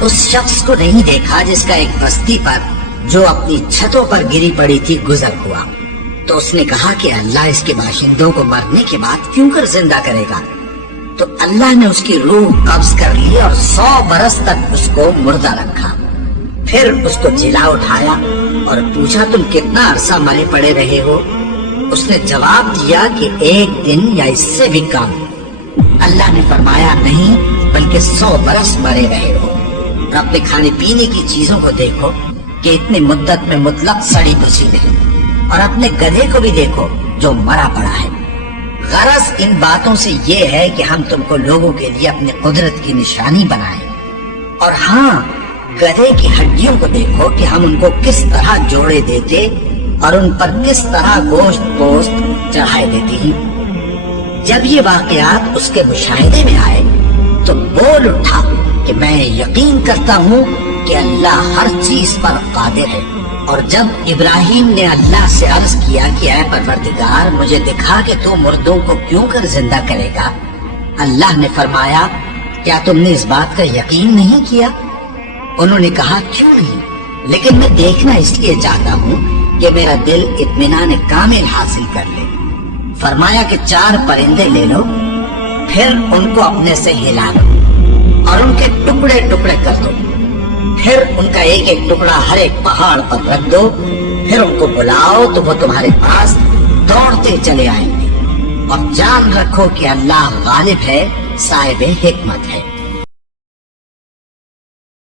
उस शख्स को नहीं देखा जिसका एक बस्ती पर जो अपनी छतों पर गिरी पड़ी थी गुजर हुआ। तो उसने कहा कि अल्लाह इसके बाशिंदों को मरने के बाद क्यों कर जिंदा करेगा। तो अल्लाह ने उसकी रूह कब्ज कर ली और 100 बरस तक उसको मुर्दा रखा। फिर उसको जिला उठाया और पूछा, तुम कितना अरसा मरे पड़े रहे हो? उसने जवाब दिया कि 1 दिन या इससे भी कम। अल्लाह ने फरमाया, नहीं बल्कि 100 बरस मरे रहे हो। और अपने खाने पीने की चीजों को देखो कि इतनी मुद्दत में मुतलक सड़ी बुझी नहीं, और अपने गधे को भी देखो जो मरा पड़ा है। गरज इन बातों से ये है कि हम तुमको लोगों के लिए अपनी कुदरत की निशानी बनाएं। और हाँ, गधे की हड्डियों को देखो कि हम उनको किस तरह जोड़े देते और उन पर किस तरह गोश्त पोस्त चढ़ाए देते हैं। जब ये वाकयात उसके मुशाहिदे में आए तो बोल उठा कि मैं यकीन करता हूँ कि अल्लाह हर चीज पर कादिर है। और जब इब्राहिम ने अल्लाह से अर्ज किया कि ऐ परवरदिगार, मुझे दिखा कि तू मुर्दों को क्यों कर जिंदा करेगा, अल्लाह ने फरमाया, क्या तुमने इस बात का यकीन नहीं किया? उन्होंने कहा, क्यों नहीं, लेकिन मैं देखना इसलिए चाहता हूँ कि मेरा दिल इत्मीनान कामिल हासिल कर ले। फरमाया कि 4 परिंदे ले लो, फिर उनको अपने से हिला लो और उनके टुकड़े टुकड़े कर दो। फिर उनका एक एक टुकड़ा हर एक पहाड़ पर रख दो। फिर उनको बुलाओ तो वो तुम्हारे पास दौड़ते चले आएंगे। और जान रखो कि अल्लाह गालिब है, साहिब हिकमत है।